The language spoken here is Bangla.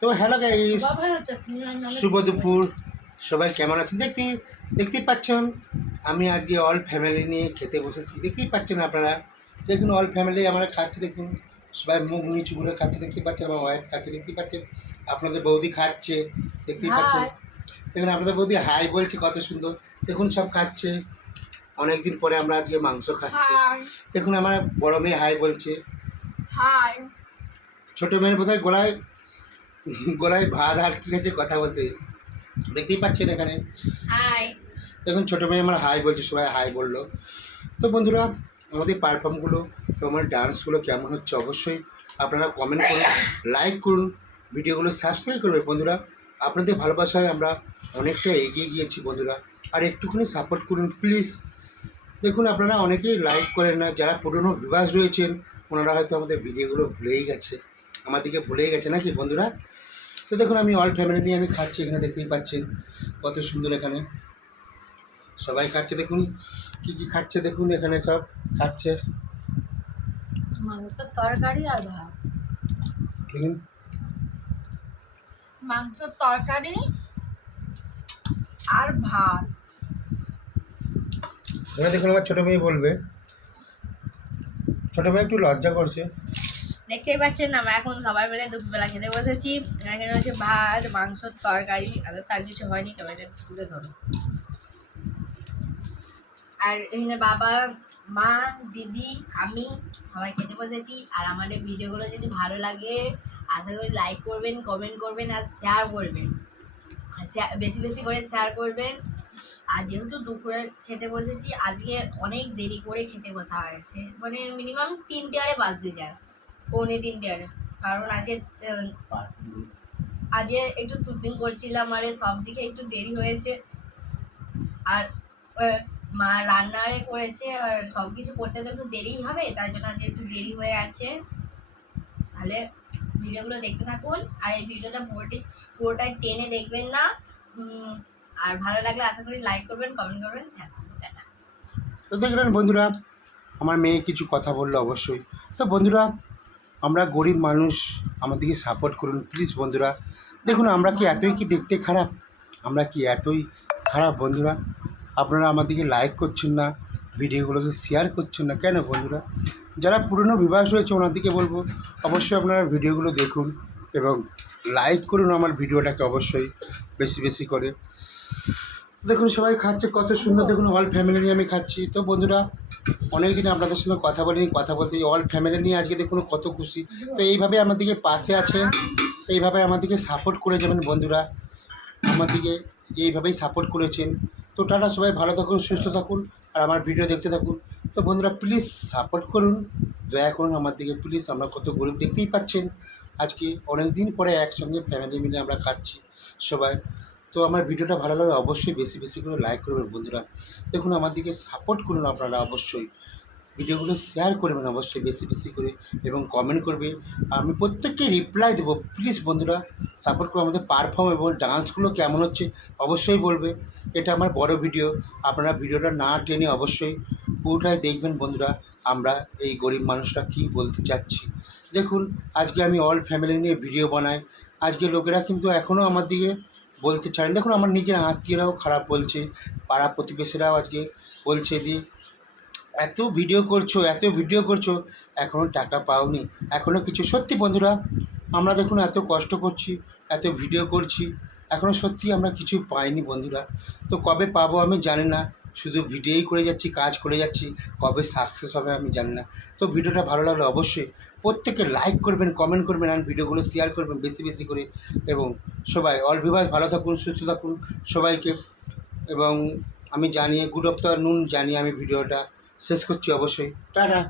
তো হ্যালো গাইস শুভ দুপুর সবাই কেমন আছেন? দেখতে দেখতেই পাচ্ছেন আমি আজকে অল ফ্যামিলি নিয়ে খেতে বসেছি। দেখতেই পাচ্ছেন আপনারা? দেখুন অল ফ্যামিলি আমরা খাচ্ছি দেখুন। সবাই মুখ নিচু করে খাচ্ছে দেখতেই পাচ্ছেন আমার ওয়াইফ খাচ্ছে দেখতেই পাচ্ছেন। আপনাদের বৌদি খাচ্ছে দেখতেই পাচ্ছেন। দেখুন আপনাদের বৌদি হাই বলছে কত সুন্দর। দেখুন সব খাচ্ছে। অনেকদিন পরে আমরা আজকে মাংস খাচ্ছি। দেখুন আমার বড় মেয়ে হাই বলছে। হাই ছোটো মেয়ের বোধহয় গলায় গলায় ভাত আটকে গেছে কথা বলতে। দেখতেই পাচ্ছেন এখানে। হাই দেখুন ছোটো মেয়ে আমার হাই বলছে সবাই হাই বলল। তো বন্ধুরা আমাদের পারফর্মগুলো তোমার ডান্সগুলো কেমন হচ্ছে অবশ্যই আপনারা কমেন্ট করুন লাইক করুন ভিডিওগুলো সাবস্ক্রাইব করবেন। বন্ধুরা আপনাদের ভালোবাসায় আমরা অনেকটা এগিয়ে গিয়েছি বন্ধুরা। আর একটুখানি সাপোর্ট করুন প্লিজ দেখুন আপনারা অনেকেই লাইক করেন না যারা পুরনো বিবাস রয়েছেন ওনারা হয়তো আমাদের ভিডিওগুলো ভুলেই গেছে। আমাদেরকে ভুলেই গেছে নাকি বন্ধুরা? তো দেখুন আমি অল ফ্যামিলি নিয়ে আমি খাচ্ছি এখানে দেখতেই পাচ্ছেন কত সুন্দর এখানে। সবাই খাচ্ছে দেখুন কী কী খাচ্ছে দেখুন এখানে সব খাচ্ছে। মাংসের তরকারি আর ভাত। দেখুন মাংসের তরকারি আর ভাত। দেখুন আমার ছোটো মেয়ে বলবে। ছোটো মেয়ে একটু লজ্জা করছে। দেখতেই পাচ্ছেন, আমরা এখন সবাই মিলে দুপুরবেলা খেতে বসেছি। এখানে হচ্ছে ভাত মাংসর তরকারি আর তার কিছু হয়নি ক্যামেরাটা তুলে ধরো। আর এখানে বাবা, মা, দিদি, আমি সবাই খেতে বসেছি। আর আমাদের ভিডিওগুলো যদি ভালো লাগে, আশা করি লাইক করবেন কমেন্ট করবেন আর শেয়ার করবেন। আর বেশি বেশি করে শেয়ার করবেন। আর যেহেতু দুপুরে খেতে বসেছি, আজকে অনেক দেরি করে খেতে বসা হয়েছে। মানে মিনিমাম তিনটে আরে বাজতে যায়। পৌনে তিনটে আরে কারণ আজকে আজকে একটু শুটিং করছিলাম, আরে সব দিকে একটু দেরি হয়েছে। আর মা রান্নারে করেছে, আর সব কিছু করতে তো একটু দেরিই হবে তার জন্য আজকে একটু দেরি হয়ে আছে। তাহলে ভিডিওগুলো দেখতে থাকুন, আর এই ভিডিওটা পুরোটি, পুরোটাই টেনে দেখবেন না। আর ভালো লাগলে আশা করি লাইক করবেন কমেন্ট করবেন হ্যাঁ তো দেখলেন বন্ধুরা, আমার মেয়ে কিছু কথা বলল অবশ্যই। তো বন্ধুরা আমরা গরিব মানুষ, আমাদেরকে সাপোর্ট করুন। প্লিজ বন্ধুরা, দেখুন, আমরা কি এতই কি দেখতে খারাপ? আমরা কি এতই খারাপ বন্ধুরা? আপনারা আমাদেরকে লাইক করছেন না, ভিডিওগুলোকে শেয়ার করছেন না। কেন বন্ধুরা? যারা পুরনো বিবাহ রয়েছে, ওনাদেরকে বলব, অবশ্যই আপনারা ভিডিওগুলো দেখুন এবং লাইক করুন আমার ভিডিওটাকে অবশ্যই, বেশি বেশি করে। দেখুন, সবাই খাচ্ছে, কত সুন্দর দেখুন অল ফ্যামিলি নিয়ে আমি খাচ্ছি। তো বন্ধুরা অনেক দিন আপনাদের সঙ্গে কথা বলিনি, কথা বলতে অল ফ্যামিলি নিয়ে আজকে দেখুন, কত খুশি। তো এইভাবে আমাদেরকে পাশে আছেন, এইভাবে আমাদেরকে সাপোর্ট করে যাবেন বন্ধুরা। আমাদেরকে এইভাবেই সাপোর্ট করেছেন। তো টাটা, সবাই ভালো থাকুন, সুস্থ থাকুন, আর আমার ভিডিও দেখতে থাকুন। তো বন্ধুরা প্লিজ সাপোর্ট করুন, দয়া করুন আমার দিকে প্লিজ আমরা কত গরিব দেখতেই পাচ্ছেন। আজকে অনেক দিন পরে একসঙ্গে ফ্যামিলি মিলে আমরা খাচ্ছি, সবাই। তো আমার ভিডিওটা ভালো লাগে অবশ্যই বেশি বেশি করে লাইক করবেন বন্ধুরা। দেখুন, আমার দিকে সাপোর্ট করুন আপনারা অবশ্যই। ভিডিওগুলো শেয়ার করবেন অবশ্যই বেশি বেশি করে এবং কমেন্ট করবে। আমি প্রত্যেককে রিপ্লাই দেবো। প্লিজ বন্ধুরা সাপোর্ট করুন। আমাদের পারফর্ম এবং ডান্সগুলো কেমন হচ্ছে অবশ্যই বলবে। এটা আমার বড় ভিডিও আপনারা ভিডিওটা না টেনে অবশ্যই পুরোটাই দেখবেন বন্ধুরা, আমরা এই গরিব মানুষরা কী বলতে চাচ্ছি। দেখুন, আজকে আমি অল ফ্যামিলি নিয়ে ভিডিও বানাই। আজকে লোকেরা কিন্তু এখনও আমার দিকে বলতে চাই দেখুন, আমার নিজের আত্মীয়রাও খারাপ বলছে, পাড়া প্রতিবেশীরাও আজকে বলছে যে, এত ভিডিও করছ, এত ভিডিও করছ এখনও টাকা পাওনি এখনও কিছু। সত্যি বন্ধুরা, আমরা দেখুন এত কষ্ট করছি, এত ভিডিও করছি এখনও সত্যি আমরা কিছু পাইনি বন্ধুরা। তো কবে পাবো আমি জানি না শুধু ভিডিওই করে যাচ্ছি, কাজ করে যাচ্ছি, কবে সাকসেস হবে আমি জানি না। তো ভিডিওটা ভালো লাগলে অবশ্যই প্রত্যেকে লাইক করবেন কমেন্ট করবেন আর ভিডিওগুলো শেয়ার করবেন বেশি বেশি করে। এবং সবাই অল বিভাগ ভালো থাকুন, সুস্থ থাকুন সবাইকে। এবং আমি জানিয়ে গুড আফটারনুন জানিয়ে আমি ভিডিওটা শেষ করছি অবশ্যই। টাটা!